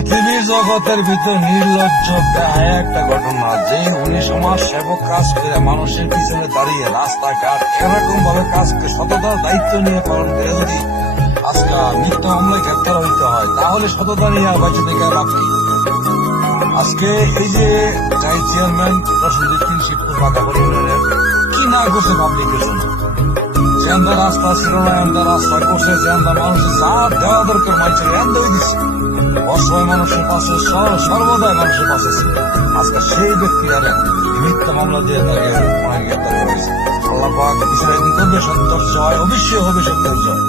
পৃথিবীর জগতের ভিতর নির্লজ্জ বেহায়া একটা ঘটনা যে উনি সমাজ সেবক কাজ করে মানুষের পিছনে দাঁড়িয়ে রাস্তাঘাট এরকম ভাবে কাজকে সততার দায়িত্ব নিয়ে পালন করে যদি আজকে মিথ্যা মামলায় গ্রেপ্তার হইতে হয় তাহলে সততা নিয়ে আর বাইচে থেকে লাভ কি? আজকে এই যে যাই চেয়ারম্যান প্রসেনজিৎ শিবপুর বাঁকাবাড়ি ইউনিয়নের কি না করছে পাবলিকের জন্য, যে আমরা রাস্তা ছিল না আমরা রাস্তা করছে, যে আমরা মানুষের যা দেওয়া দরকার মানুষের এন্দাই দিচ্ছে, অসহায় মানুষের পাশে সর্বদাই মানুষের পাশে ছিল। আজকে সেই ব্যক্তিরা মিথ্যা মামলা দিয়ে তাকে গ্রেপ্তার করেছে। আল্লাহ পাক বিষয়টা করবে, সত্তর জয় অবশ্যই হবে, সত্তর জয়।